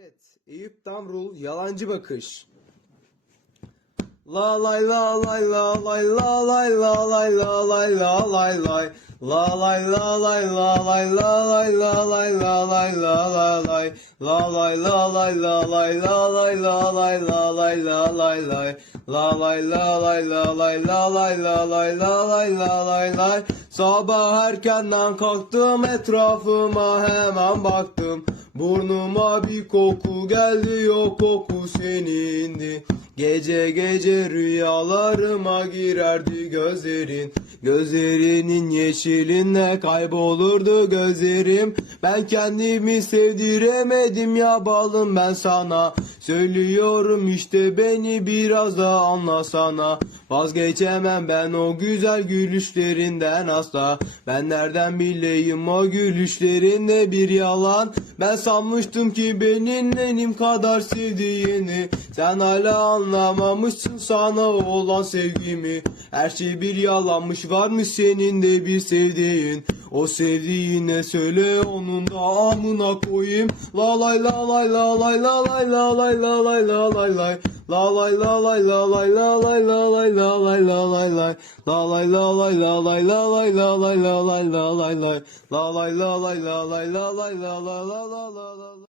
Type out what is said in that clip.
Evet, Eyüp Damrul, Yalancı Bakış. La lay la lay la lay la lay la lay la lay la lay lay la lay la lay la lay la lay la lay la lay la la lay la lay la lay la lay la lay la lay la lay la lay lay la lay la lay la lay la lay la lay la lay la lay lay. Sabah erkenden kalktım, etrafıma hemen baktım. Burnuma bir koku geldi, o koku senindi. Gece gece rüyalarıma girerdi gözlerin. Gözlerinin yeşilinde kaybolurdu gözlerim. Ben kendimi sevdiremedim ya balım, ben sana söylüyorum işte, beni biraz daha anlasana. Vazgeçemem ben o güzel gülüşlerinden asla. Ben nereden bileyim o gülüşlerinde bir yalan. Ben sanmıştım ki benim kadar sevdiğini. Sen hala anlamamışsın sana olan sevgimi. Her şey bir yalanmış, varmış senin de bir sevdiğin. O sevdiğine söyle, onun da amına koyayım. La lay la lay la lay la lay la lay la lay la lay lay. La lay la lay la lay la lay la lay la lay la lay lay. La lay la lay la lay la lay la lay la lay la lay lay. La lay la lay la lay la lay la la la la la.